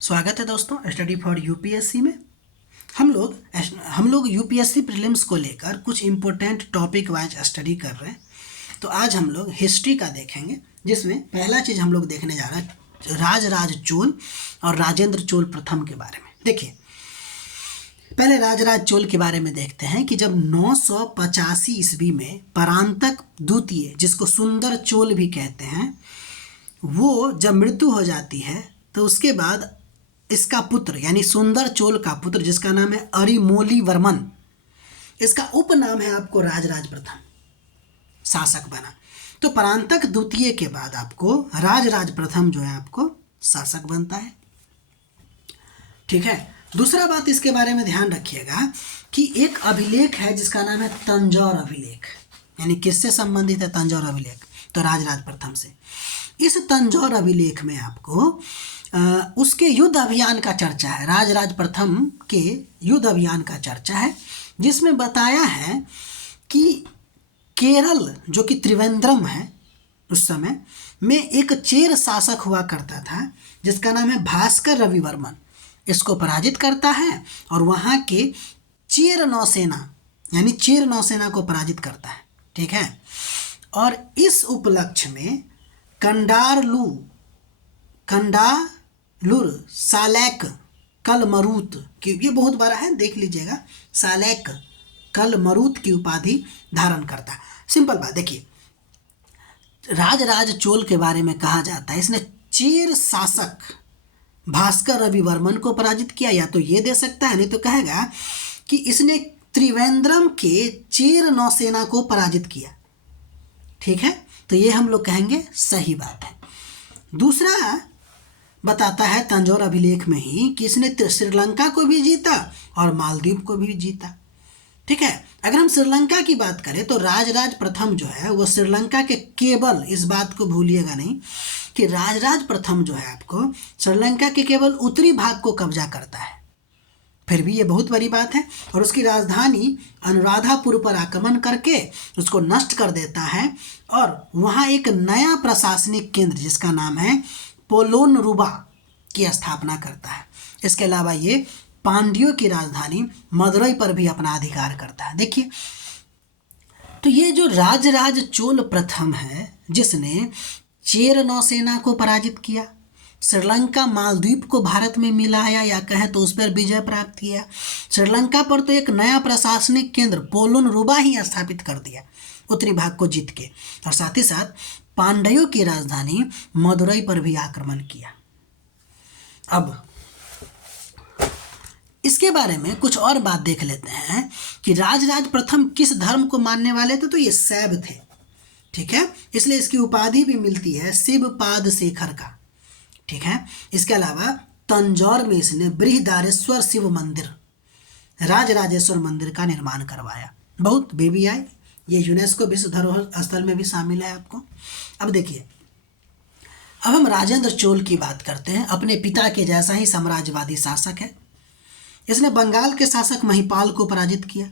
स्वागत है दोस्तों स्टडी फॉर यूपीएससी में। हम लोग यूपीएससी प्रीलिम्स को लेकर कुछ इम्पोर्टेंट टॉपिक वाइज स्टडी कर रहे हैं। तो आज हम लोग हिस्ट्री का देखेंगे, जिसमें पहला चीज़ हम लोग देखने जा रहे हैं राजराज चोल और राजेंद्र चोल प्रथम के बारे में। देखिए, पहले राजराज चोल के बारे में देखते हैं कि जब 985 ईस्वी में परांतक द्वितीय, जिसको सुंदर चोल भी कहते हैं, वो जब मृत्यु हो जाती है तो उसके बाद इसका पुत्र यानी सुंदर चोल का पुत्र, जिसका नाम है अरिमोली वर्मन, इसका उपनाम है आपको राजराज प्रथम, शासक बना। तो परांतक द्वितीय के बाद आपको राजराज प्रथम जो है आपको शासक बनता है। ठीक है। दूसरा बात इसके बारे में ध्यान रखिएगा कि एक अभिलेख है जिसका नाम है तंजौर अभिलेख। यानी किससे संबंधित है तंजौर अभिलेख? तो राजराज प्रथम से। इस तंजौर अभिलेख में आपको उसके युद्ध अभियान का चर्चा है, राजराज प्रथम के युद्ध अभियान का चर्चा है, जिसमें बताया है कि केरल जो कि त्रिवेंद्रम है उस समय में एक चेर शासक हुआ करता था जिसका नाम है भास्कर रविवर्मन। इसको पराजित करता है और वहाँ के चेर नौसेना यानी चेर नौसेना को पराजित करता है। ठीक है। और इस उपलक्ष्य में कंडालुर सालैक कलमरूत की, ये बहुत बड़ा है, देख लीजिएगा, सालैक कलमरूत की उपाधि धारण करता है। सिंपल बात देखिए, राजराज चोल के बारे में कहा जाता है इसने चेर शासक भास्कर रविवर्मन को पराजित किया, या तो ये दे सकता है, नहीं तो कहेगा कि इसने त्रिवेंद्रम के चेर नौसेना को पराजित किया। ठीक है। तो ये हम लोग कहेंगे सही बात है। दूसरा बताता है तंजौर अभिलेख में ही कि इसने श्रीलंका को भी जीता और मालदीव को भी जीता। ठीक है। अगर हम श्रीलंका की बात करें तो राजराज प्रथम जो है वो श्रीलंका के केवल, इस बात को भूलिएगा नहीं कि राजराज प्रथम जो है आपको श्रीलंका के केवल उत्तरी भाग को कब्जा करता है, फिर भी ये बहुत बड़ी बात है, और उसकी राजधानी अनुराधापुर पर आक्रमण करके उसको नष्ट कर देता है और वहाँ एक नया प्रशासनिक केंद्र जिसका नाम है पोलोनरुबा की स्थापना करता है। इसके अलावा ये पांड्यों की राजधानी मदुरई पर भी अपना अधिकार करता है। देखिए, तो ये जो राजराज चोल प्रथम है जिसने चेर नौसेना को पराजित किया, श्रीलंका मालदीव को भारत में मिलाया या कहें तो उस पर विजय प्राप्त किया, श्रीलंका पर तो एक नया प्रशासनिक केंद्र पोलोनरुबा ही स्थापित कर दिया उत्तरी भाग को जीत के, और साथ ही साथ पांड्यों की राजधानी मदुरई पर भी आक्रमण किया। अब इसके बारे में कुछ और बात देख लेते हैं कि राजराज प्रथम किस धर्म को मानने वाले थे। तो ये शैव थे। ठीक है। इसलिए इसकी उपाधि भी मिलती है शिवपाद शेखर का। ठीक है। इसके अलावा तंजौर में इसने बृहदारेश्वर शिव मंदिर, राजराजेश्वर मंदिर का निर्माण करवाया। बहुत बेबी आई, ये यूनेस्को विश्व धरोहर स्थल में भी शामिल है आपको। अब देखिए, अब हम राजेंद्र चोल की बात करते हैं। अपने पिता के जैसा ही साम्राज्यवादी शासक है। इसने बंगाल के शासक महिपाल को पराजित किया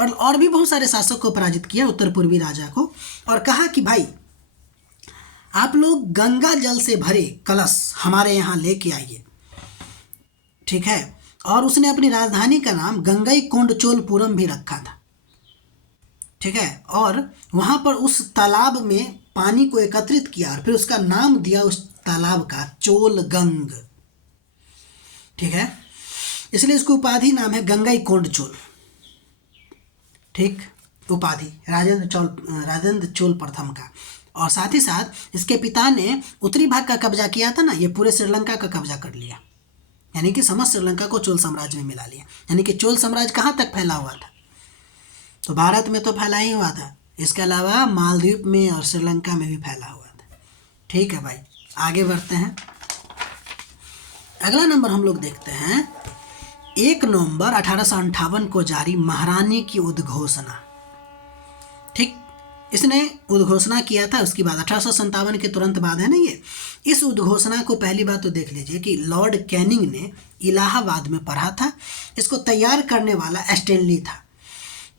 और भी बहुत सारे शासक को पराजित किया, उत्तर पूर्वी राजा को, और कहा कि भाई आप लोग गंगा जल से भरे कलश हमारे यहाँ लेके आइए। ठीक है। और उसने अपनी राजधानी का नाम गंगईकोंडचोलपुरम भी रखा था। ठीक है। और वहाँ पर उस तालाब में पानी को एकत्रित किया और फिर उसका नाम दिया उस तालाब का चोलगंग। ठीक है। इसलिए इसकी उपाधि नाम है गंगईकोंडचोल। ठीक, उपाधि राजेंद्र चोल प्रथम का। और साथ ही साथ इसके पिता ने उत्तरी भाग का कब्जा किया था ना, ये पूरे श्रीलंका का कब्जा कर लिया, यानी कि समस्त श्रीलंका को चोल साम्राज्य में मिला लिया। यानी कि चोल साम्राज्य कहाँ तक फैला हुआ था? तो भारत में तो फैला ही हुआ था, इसके अलावा मालदीव में और श्रीलंका में भी फैला हुआ था। ठीक है भाई, आगे बढ़ते हैं। अगला नंबर हम लोग देखते हैं 1 नवंबर 1858 को जारी महारानी की उद्घोषणा। ठीक, इसने उद्घोषणा किया था। उसके बाद 1857 के तुरंत बाद है ना ये। इस उद्घोषणा को पहली बात तो देख लीजिए कि लॉर्ड कैनिंग ने इलाहाबाद में पढ़ा था। इसको तैयार करने वाला स्टैनली था।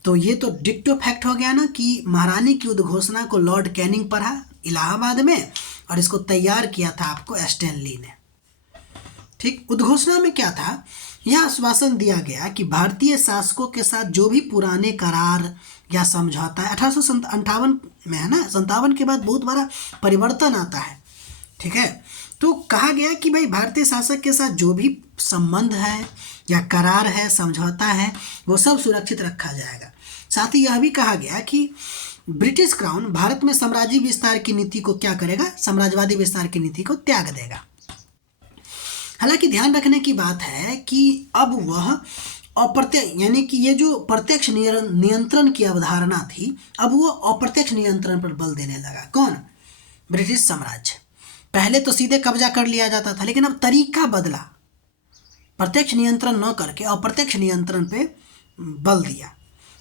तो ये तो डिक्टो फैक्ट हो गया ना कि महारानी की उद्घोषणा को लॉर्ड कैनिंग पढ़ा इलाहाबाद में और इसको तैयार किया था आपको स्टैनली ने। ठीक, उद्घोषणा में क्या था, यह आश्वासन दिया गया कि भारतीय शासकों के साथ जो भी पुराने करार या समझौता है, 1858 में है ना, 57 के बाद बहुत बड़ा परिवर्तन आता है, ठीक है। तो कहा गया कि भाई भारतीय शासक के साथ जो भी संबंध है या करार है, समझौता है, वो सब सुरक्षित रखा जाएगा। साथ ही यह भी कहा गया कि ब्रिटिश क्राउन भारत में साम्राज्य विस्तार की नीति को क्या करेगा, साम्राज्यवादी विस्तार की नीति को त्याग देगा। हालांकि ध्यान रखने की बात है कि अब वह अप्रत्यक्ष, यानी कि ये जो प्रत्यक्ष नियंत्रण की अवधारणा थी, अब वो अप्रत्यक्ष नियंत्रण पर बल देने लगा। कौन? ब्रिटिश साम्राज्य। पहले तो सीधे कब्जा कर लिया जाता था, लेकिन अब तरीका बदला, प्रत्यक्ष नियंत्रण न करके अप्रत्यक्ष नियंत्रण पे बल दिया।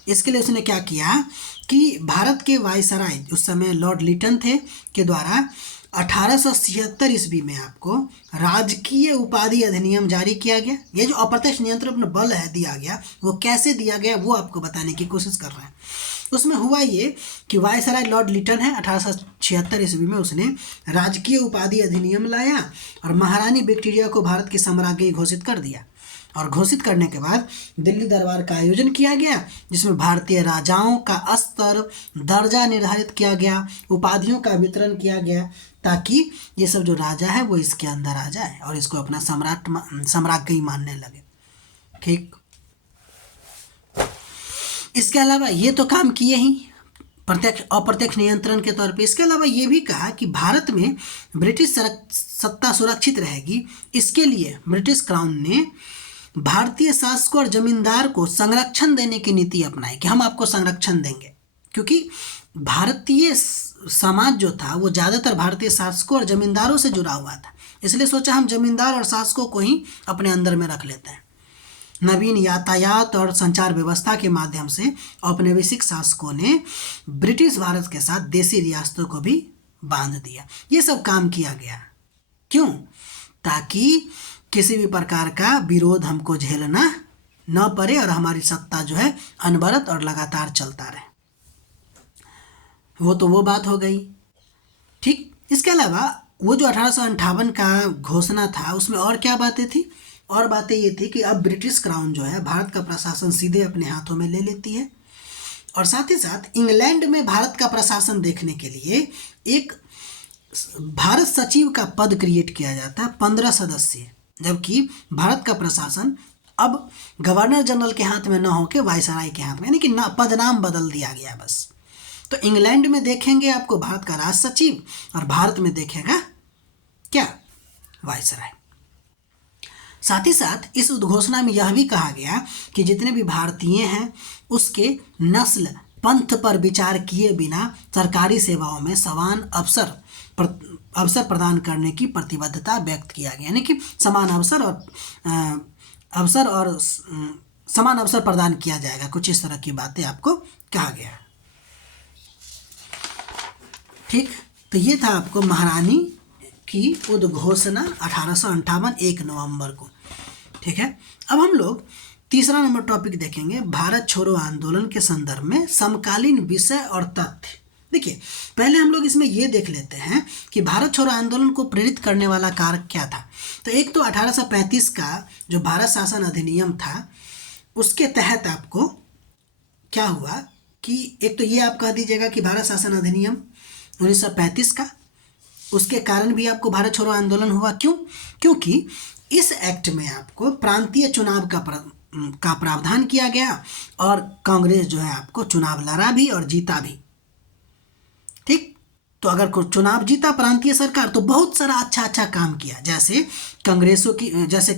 इसके लिए उसने क्या किया कि भारत के वायसराय, उस समय लॉर्ड लिटन थे, के द्वारा 1876 ईस्वी में आपको राजकीय उपाधि अधिनियम जारी किया गया। ये जो अप्रत्यक्ष नियंत्रण पर बल है दिया गया, वो कैसे दिया गया वो आपको बताने की कोशिश कर रहे हैं। उसमें हुआ ये कि वायसराय लॉर्ड लिटन है, 1876 ईस्वी में उसने राजकीय उपाधि अधिनियम लाया और महारानी विक्टोरिया को भारत की साम्राज्ञी घोषित कर दिया। और घोषित करने के बाद दिल्ली दरबार का आयोजन किया गया, जिसमें भारतीय राजाओं का स्तर, दर्जा निर्धारित किया गया, उपाधियों का वितरण किया गया, ताकि ये सब जो राजा है वो इसके अंदर आ जाए और इसको अपना साम्राज्ञी मानने लगे। ठीक, इसके अलावा ये तो काम किए ही प्रत्यक्ष अप्रत्यक्ष नियंत्रण के तौर पे। इसके अलावा ये भी कहा कि भारत में ब्रिटिश सत्ता सुरक्षित रहेगी, इसके लिए ब्रिटिश क्राउन ने भारतीय शासकों और जमींदार को संरक्षण देने की नीति अपनाई कि हम आपको संरक्षण देंगे, क्योंकि भारतीय समाज जो था वो ज़्यादातर भारतीय शासकों और जमींदारों से जुड़ा हुआ था। इसलिए सोचा हम जमींदार और शासकों को ही अपने अंदर में रख लेते हैं। नवीन यातायात और संचार व्यवस्था के माध्यम से औपनिवेशिक शासकों ने ब्रिटिश भारत के साथ देसी रियासतों को भी बांध दिया। ये सब काम किया गया क्यों? ताकि किसी भी प्रकार का विरोध हमको झेलना न पड़े और हमारी सत्ता जो है अनवरत और लगातार चलता रहे। वो तो वो बात हो गई। ठीक, इसके अलावा वो जो 1858 का घोषणा था उसमें और क्या बातें थी? और बातें ये थी कि अब ब्रिटिश क्राउन जो है भारत का प्रशासन सीधे अपने हाथों में ले लेती है, और साथ ही साथ इंग्लैंड में भारत का प्रशासन देखने के लिए एक भारत सचिव का पद क्रिएट किया जाता है, 15 सदस्य, जबकि भारत का प्रशासन अब गवर्नर जनरल के हाथ में न होकर वायसराय के हाथ में, यानी कि पदनाम बदल दिया गया बस। तो इंग्लैंड में देखेंगे आपको भारत का राज सचिव और भारत में देखेगा क्या? वायसराय। साथ ही साथ इस उद्घोषणा में यह भी कहा गया कि जितने भी भारतीय हैं उसके नस्ल पंथ पर विचार किए बिना सरकारी सेवाओं में समान अवसर प्रदान करने की प्रतिबद्धता व्यक्त किया गया, यानी कि समान अवसर और समान अवसर प्रदान किया जाएगा। कुछ इस तरह की बातें आपको कहा गया। ठीक, तो ये था आपको महारानी की उद्घोषणा 1858 1 नवंबर को। ठीक है, अब हम लोग तीसरा नंबर टॉपिक देखेंगे, भारत छोड़ो आंदोलन के संदर्भ में समकालीन विषय और तथ्य। देखिए, पहले हम लोग इसमें ये देख लेते हैं कि भारत छोड़ो आंदोलन को प्रेरित करने वाला कारक क्या था। तो एक तो 1835 का जो भारत शासन अधिनियम था, उसके तहत आपको क्या हुआ कि एक तो ये आप कह दीजिएगा कि भारत शासन अधिनियम 1935 का, उसके कारण भी आपको भारत छोड़ो आंदोलन हुआ। क्यों? क्योंकि इस एक्ट में आपको प्रांतीय चुनाव का प्रावधान किया गया और कांग्रेस जो है आपको चुनाव लड़ा भी और जीता भी। ठीक, तो अगर कोई चुनाव जीता प्रांतीय सरकार तो बहुत सारा अच्छा काम किया, जैसे जैसे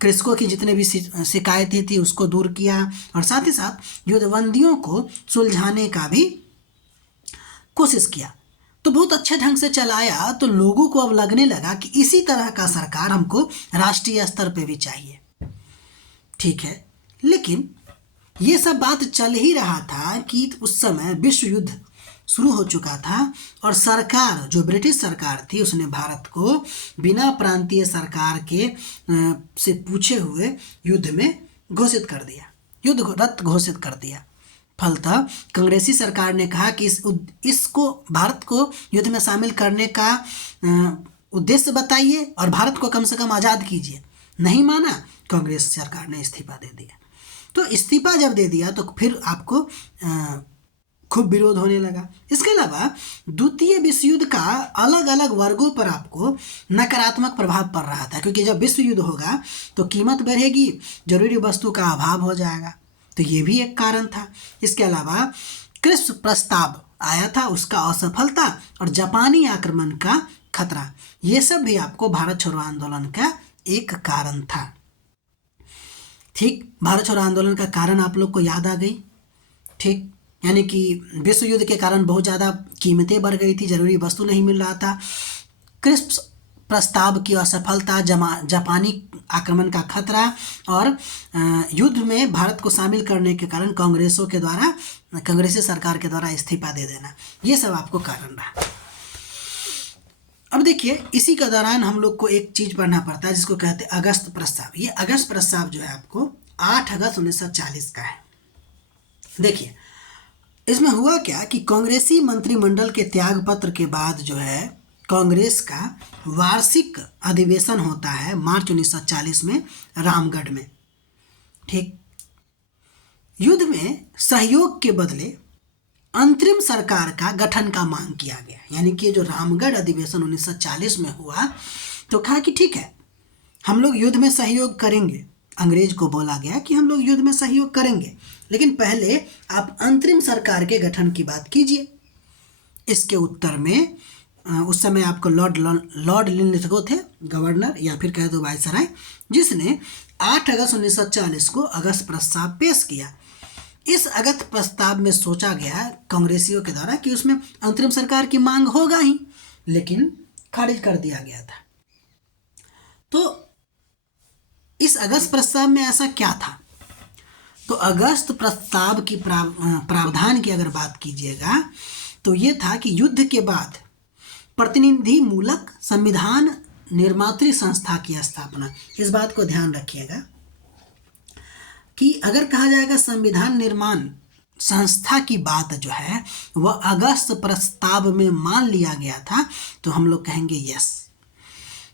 कृषकों की जितने भी शिकायतें थी उसको दूर किया, और साथ ही साथ युद्धबंदियों को सुलझाने का भी कोशिश किया। तो बहुत अच्छे ढंग से चलाया, तो लोगों को अब लगने लगा कि इसी तरह का सरकार हमको राष्ट्रीय स्तर पे भी चाहिए। ठीक है, लेकिन ये सब बात चल ही रहा था कि उस समय विश्व युद्ध शुरू हो चुका था और सरकार, जो ब्रिटिश सरकार थी, उसने भारत को बिना प्रांतीय सरकार के से पूछे हुए युद्ध में घोषित कर दिया, युद्ध रद्द घोषित कर दिया। फलतः कांग्रेसी सरकार ने कहा कि इसको भारत को युद्ध में शामिल करने का उद्देश्य बताइए और भारत को कम से कम आज़ाद कीजिए। नहीं माना, कांग्रेस सरकार ने इस्तीफा दे दिया। तो इस्तीफा जब दे दिया तो फिर आपको खूब विरोध होने लगा। इसके अलावा द्वितीय विश्व युद्ध का अलग अलग वर्गों पर आपको नकारात्मक प्रभाव पड़ रहा था, क्योंकि जब विश्व युद्ध होगा तो कीमत बढ़ेगी, जरूरी वस्तु का अभाव हो जाएगा, तो ये भी एक कारण था। इसके अलावा क्रिप्स प्रस्ताव आया था, उसका असफलता और जापानी आक्रमण का खतरा, ये सब भी आपको भारत छोड़ो आंदोलन का एक कारण था। ठीक, भारत छोड़ो आंदोलन का कारण आप लोग को याद आ गई। ठीक, यानी कि विश्व युद्ध के कारण बहुत ज़्यादा कीमतें बढ़ गई थी, जरूरी वस्तु नहीं मिल रहा था, क्रिप्स प्रस्ताव की असफलता, जापानी आक्रमण का खतरा और युद्ध में भारत को शामिल करने के कारण कांग्रेसी सरकार के द्वारा इस्तीफा दे देना, ये सब आपको कारण रहा। अब देखिए, इसी के दौरान हम लोग को एक चीज़ पढ़ना पड़ता है जिसको कहते हैं अगस्त प्रस्ताव। ये अगस्त प्रस्ताव जो है आपको 8 अगस्त 1940 का है। देखिए, इसमें हुआ क्या कि कांग्रेसी मंत्रिमंडल के त्याग पत्र के बाद जो है कांग्रेस का वार्षिक अधिवेशन होता है मार्च 1940 में रामगढ़ में। ठीक, युद्ध में सहयोग के बदले अंतरिम सरकार का गठन का मांग किया गया। यानी कि जो रामगढ़ अधिवेशन 1940 में हुआ तो कहा कि ठीक है, हम लोग युद्ध में सहयोग करेंगे, अंग्रेज को बोला गया कि हम लोग युद्ध में सहयोग करेंगे, लेकिन पहले आप अंतरिम सरकार के गठन की बात कीजिए। इसके उत्तर में उस समय आपको लॉर्ड लिनलिथगो थे गवर्नर, या फिर कह दो वायसराय, जिसने 8 अगस्त 1940 को अगस्त प्रस्ताव पेश किया। इस अगस्त प्रस्ताव में सोचा गया कांग्रेसियों के द्वारा कि उसमें अंतरिम सरकार की मांग होगा ही, लेकिन खारिज कर दिया गया था। तो इस अगस्त प्रस्ताव में ऐसा क्या था? तो अगस्त प्रस्ताव की प्रावधान की अगर बात कीजिएगा तो ये था कि युद्ध के बाद प्रतिनिधि मूलक संविधान निर्मात्री संस्था की स्थापना। इस बात को ध्यान रखिएगा कि अगर कहा जाएगा संविधान निर्माण संस्था की बात जो है वह अगस्त प्रस्ताव में मान लिया गया था तो हम लोग कहेंगे यस,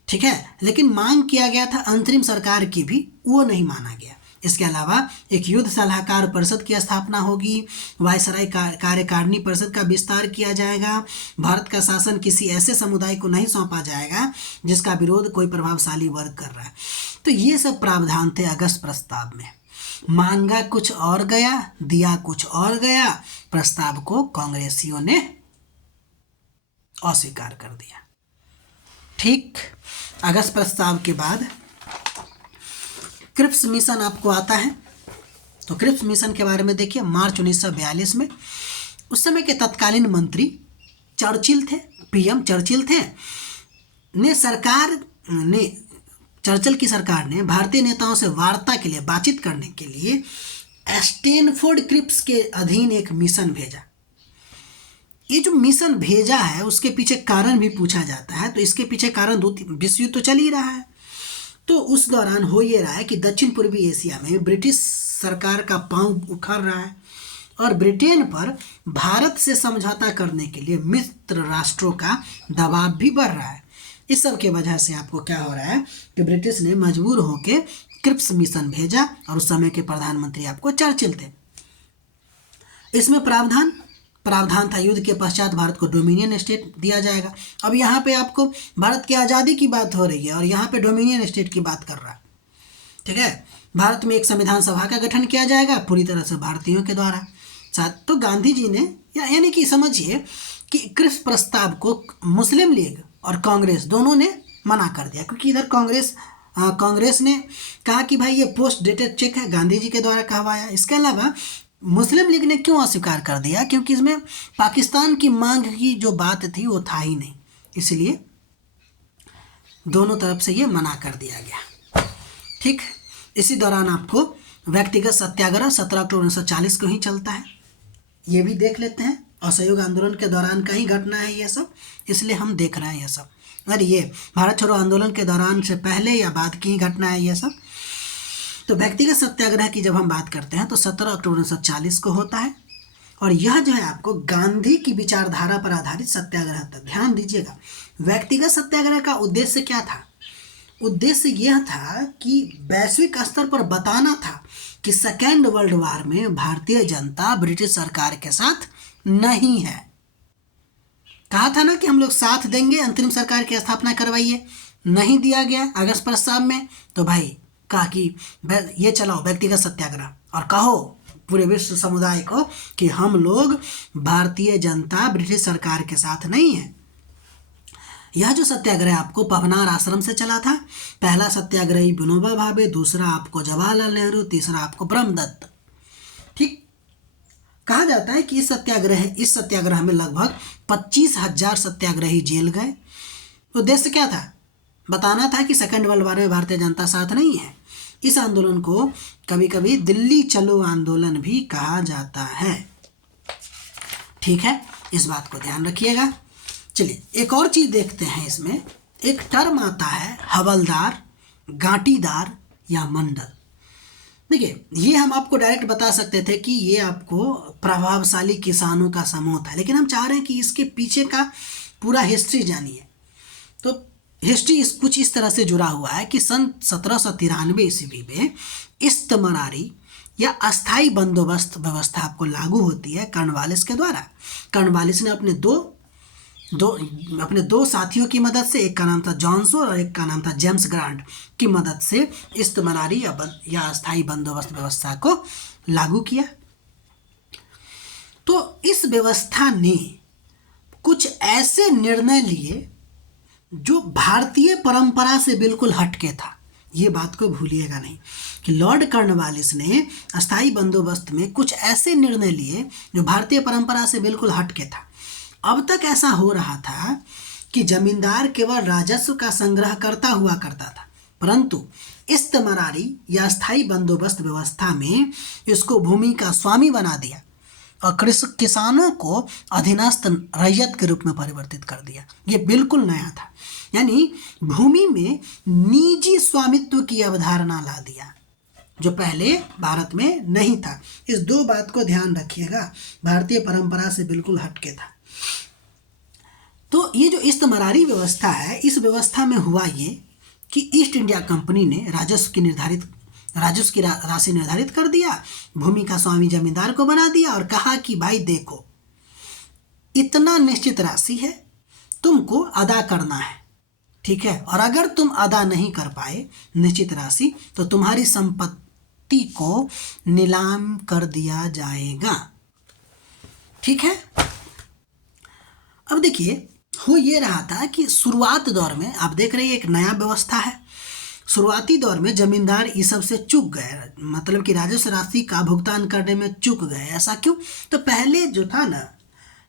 ठीक है। लेकिन मांग किया गया था अंतरिम सरकार की भी, वो नहीं माना गया। इसके अलावा एक युद्ध सलाहकार परिषद की स्थापना होगी, वायसराय कार्यकारिणी परिषद का विस्तार किया जाएगा, भारत का शासन किसी ऐसे समुदाय को नहीं सौंपा जाएगा जिसका विरोध कोई प्रभावशाली वर्ग कर रहा है। तो ये सब प्रावधान थे अगस्त प्रस्ताव में। मांगा कुछ और गया, दिया कुछ और गया, प्रस्ताव को कांग्रेसियों ने अस्वीकार कर दिया। ठीक, अगस्त प्रस्ताव के बाद क्रिप्स मिशन आपको आता है। तो क्रिप्स मिशन के बारे में देखिए, मार्च 1942 में उस समय के तत्कालीन मंत्री चर्चिल थे, पीएम चर्चिल थे, चर्चिल की सरकार ने भारतीय नेताओं से वार्ता के लिए, बातचीत करने के लिए स्टैनफोर्ड क्रिप्स के अधीन एक मिशन भेजा। ये जो मिशन भेजा है उसके पीछे कारण भी पूछा जाता है। तो इसके पीछे कारण विश्व युद्ध तो चल ही रहा है। तो उस दौरान हो ये रहा है कि दक्षिण पूर्वी एशिया में ब्रिटिश सरकार का पांव उखड़ रहा है और ब्रिटेन पर भारत से समझौता करने के लिए मित्र राष्ट्रों का दबाव भी बढ़ रहा है। इस सब के वजह से आपको क्या हो रहा है कि ब्रिटिश ने मजबूर होकर क्रिप्स मिशन भेजा और उस समय के प्रधानमंत्री आपको चर्चिल थे। इसमें प्रावधान था युद्ध के पश्चात भारत को डोमिनियन स्टेट दिया जाएगा। अब यहाँ पे आपको भारत की आज़ादी की बात हो रही है और यहाँ पे डोमिनियन स्टेट की बात कर रहा है, ठीक है। भारत में एक संविधान सभा का गठन किया जाएगा पूरी तरह से भारतीयों के द्वारा। साथ तो गांधी जी ने यानी कि समझिए कि क्रिप्स प्रस्ताव को मुस्लिम लीग और कांग्रेस दोनों ने मना कर दिया, क्योंकि इधर कांग्रेस ने कहा कि भाई ये पोस्ट डेटेड चेक है, गांधी जी के द्वारा कहवाया। इसके अलावा मुस्लिम लीग ने क्यों अस्वीकार कर दिया? क्योंकि इसमें पाकिस्तान की मांग की जो बात थी वो था ही नहीं, इसलिए दोनों तरफ से ये मना कर दिया गया। ठीक, इसी दौरान आपको व्यक्तिगत सत्याग्रह 17 अक्टूबर 1940 को ही चलता है, ये भी देख लेते हैं। असहयोग आंदोलन के दौरान का ही घटना है ये सब, इसलिए हम देख रहे हैं ये सब। अरे ये भारत छोड़ो आंदोलन के दौरान से पहले या बाद की ही घटना है ये सब। तो व्यक्तिगत सत्याग्रह की जब हम बात करते हैं तो 17 अक्टूबर 1940 को होता है और यह जो है आपको गांधी की विचारधारा पर आधारित सत्याग्रह था। ध्यान दीजिएगा, व्यक्तिगत सत्याग्रह का उद्देश्य क्या था? उद्देश्य यह था कि वैश्विक स्तर पर बताना था कि सेकेंड वर्ल्ड वॉर में भारतीय जनता ब्रिटिश सरकार के साथ नहीं है। कहा था ना कि हम लोग साथ देंगे, अंतरिम सरकार की स्थापना करवाइए, नहीं दिया गया अगस्त प्रस्ताव में। तो भाई कहा कि ये चलाओ व्यक्तिगत सत्याग्रह और कहो पूरे विश्व समुदाय को कि हम लोग भारतीय जनता ब्रिटिश सरकार के साथ नहीं है। यह जो सत्याग्रह आपको पवनार आश्रम से चला था, पहला सत्याग्रही विनोबा भावे, दूसरा आपको जवाहरलाल नेहरू, तीसरा आपको ब्रह्मदत्त। ठीक, कहा जाता है कि इस सत्याग्रह में लगभग 25,000 सत्याग्रही जेल गए। उद्देश्य क्या था? बताना था कि सेकेंड वर्ल्ड वॉर में भारतीय जनता साथ नहीं है। इस आंदोलन को कभी कभी दिल्ली चलो आंदोलन भी कहा जाता है। ठीक है, इस बात को ध्यान रखिएगा। चलिए एक और चीज़ देखते हैं। इसमें एक टर्म आता है हवलदार, गांटीदार या मंडल। देखिए, ये हम आपको डायरेक्ट बता सकते थे कि ये आपको प्रभावशाली किसानों का समूह था, लेकिन हम चाह रहे हैं कि इसके पीछे का पूरा हिस्ट्री जानिए। तो हिस्ट्री कुछ इस तरह से जुड़ा हुआ है कि सन 1793 ईस्वी में इस्तमरारी या अस्थाई बंदोबस्त व्यवस्था आपको लागू होती है कर्नवालिस के द्वारा। कर्नवालिस ने अपने दो साथियों की मदद से, एक का नाम था जॉनसो और एक का नाम था जेम्स ग्रांट, की मदद से इस्तमरारी या अस्थाई बंदोबस्त व्यवस्था को लागू किया। तो इस व्यवस्था ने कुछ ऐसे निर्णय लिए जो भारतीय परंपरा से बिल्कुल हटके था। ये बात को भूलिएगा नहीं कि लॉर्ड कर्नवालिस ने अस्थाई बंदोबस्त में कुछ ऐसे निर्णय लिए जो भारतीय परंपरा से बिल्कुल हटके था। अब तक ऐसा हो रहा था कि जमींदार केवल राजस्व का संग्रह करता हुआ करता था, परंतु इस्तमरारी या अस्थाई बंदोबस्त व्यवस्था में इसको भूमि का स्वामी बना दिया और किसानों को अधीनस्थ रैयत के रूप में परिवर्तित कर दिया। ये बिल्कुल नया था, यानी भूमि में निजी स्वामित्व की अवधारणा ला दिया, जो पहले भारत में नहीं था। इस दो बात को ध्यान रखिएगा, भारतीय परंपरा से बिल्कुल हटके था। तो ये जो इस्तमरारी व्यवस्था है, इस व्यवस्था में हुआ ये कि ईस्ट इंडिया कंपनी ने राजस्व की राशि निर्धारित कर दिया, भूमि का स्वामी जमींदार को बना दिया और कहा कि भाई देखो, इतना निश्चित राशि है, तुमको अदा करना है, ठीक है, और अगर तुम अदा नहीं कर पाए निश्चित राशि तो तुम्हारी संपत्ति को नीलाम कर दिया जाएगा। ठीक है। अब देखिए, हो ये रहा था कि शुरुआत दौर में आप देख रहे हैं एक नया व्यवस्था है। शुरुआती दौर में जमींदार इस सब से चूक गए, मतलब कि राजस्व राशि का भुगतान करने में चूक गए। ऐसा क्यों? तो पहले जो था ना,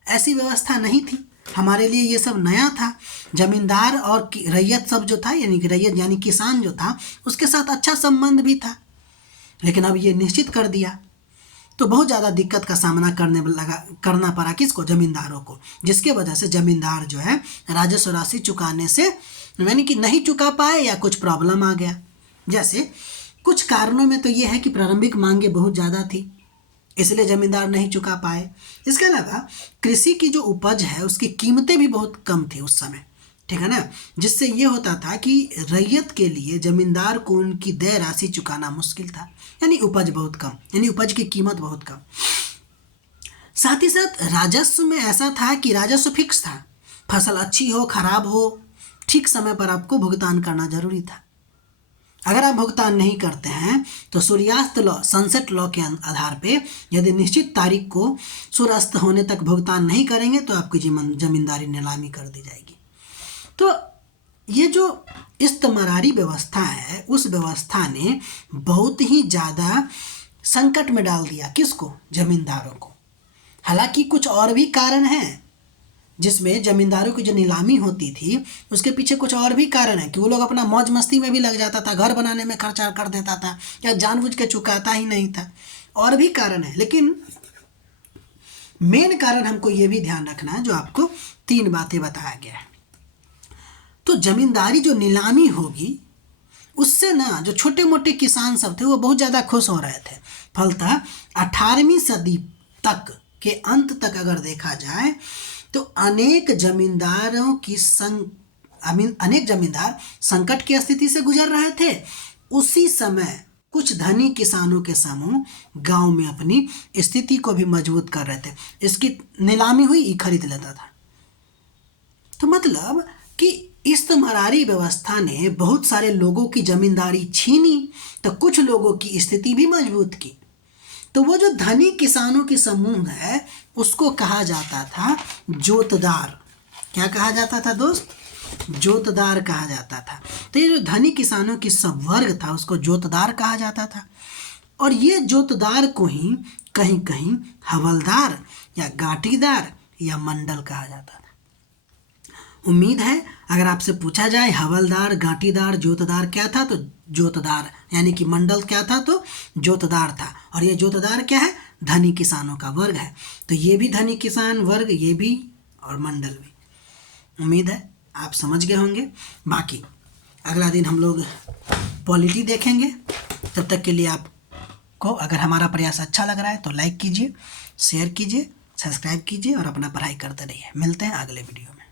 ऐसी व्यवस्था नहीं थी, हमारे लिए ये सब नया था। जमींदार और रैयत सब जो था, यानी कि रैयत यानी किसान जो था, उसके साथ अच्छा संबंध भी था, लेकिन अब ये निश्चित कर दिया तो बहुत ज़्यादा दिक्कत का सामना करना पड़ा किसको? जमींदारों को, जिसके वजह से जमींदार जो है राजस्व राशि चुकाने से यानी कि नहीं चुका पाए या कुछ प्रॉब्लम आ गया। जैसे कुछ कारणों में तो ये है कि प्रारंभिक मांगे बहुत ज़्यादा थी, इसलिए जमींदार नहीं चुका पाए। इसके अलावा कृषि की जो उपज है उसकी कीमतें भी बहुत कम थी उस समय, ठीक है ना, जिससे ये होता था कि रैयत के लिए जमींदार को उनकी देय राशि चुकाना मुश्किल था, यानी उपज बहुत कम, यानी उपज की कीमत बहुत कम। साथ ही साथ राजस्व में ऐसा था कि राजस्व फिक्स था, फसल अच्छी हो खराब हो, ठीक समय पर आपको भुगतान करना जरूरी था। अगर आप भुगतान नहीं करते हैं तो सूर्यास्त लॉ, सनसेट लॉ के आधार पे यदि निश्चित तारीख को सूर्यास्त होने तक भुगतान नहीं करेंगे तो आपकी जमींदारी नीलामी कर दी जाएगी। तो ये जो इस्तमरारी व्यवस्था है, उस व्यवस्था ने बहुत ही ज़्यादा संकट में डाल दिया किसको? जमींदारों को। हालांकि कुछ और भी कारण हैं, जिसमें जमींदारों की जो नीलामी होती थी उसके पीछे कुछ और भी कारण है कि वो लोग अपना मौज मस्ती में भी लग जाता था, घर बनाने में खर्चा कर देता था या जानबूझ के चुकाता ही नहीं था। और भी कारण है, लेकिन मेन कारण हमको ये भी ध्यान रखना है, जो आपको 3 बातें बताया गया है। तो जमींदारी जो नीलामी होगी उससे ना जो छोटे मोटे किसान सब थे वो बहुत ज़्यादा खुश हो रहे थे। फलतः 18वीं सदी तक के अंत तक अगर देखा जाए तो अनेक जमींदारों की अनेक जमींदार संकट की स्थिति से गुजर रहे थे, उसी समय कुछ धनी किसानों के समूह गांव में अपनी स्थिति को भी मजबूत कर रहे थे। इसकी नीलामी हुई, ये खरीद लेता था। तो मतलब कि इस्तमरारी व्यवस्था ने बहुत सारे लोगों की जमींदारी छीनी, तो कुछ लोगों की स्थिति भी मजबूत की। तो वो जो धनी किसानों की समूह है उसको कहा जाता था जोतदार। क्या कहा जाता था दोस्त? जोतदार कहा जाता था। तो ये जो धनी किसानों की सब वर्ग था उसको जोतदार कहा जाता था। और ये जोतदार को ही कहीं कहीं हवलदार या गांटीदार या मंडल कहा जाता था। उम्मीद है अगर आपसे पूछा जाए हवलदार, गांटीदार, जोतदार क्या था, तो जोतदार यानी कि मंडल क्या था, तो जोतदार था। और ये जोतदार क्या है? धनी किसानों का वर्ग है। तो ये भी धनी किसान वर्ग, ये भी, और मंडल भी। उम्मीद है आप समझ गए होंगे। बाकी अगला दिन हम लोग पॉलिटी देखेंगे। तब तक के लिए आपको अगर हमारा प्रयास अच्छा लग रहा है तो लाइक कीजिए, शेयर कीजिए, सब्सक्राइब कीजिए और अपना पढ़ाई करते रहिए। मिलते हैं अगले वीडियो में।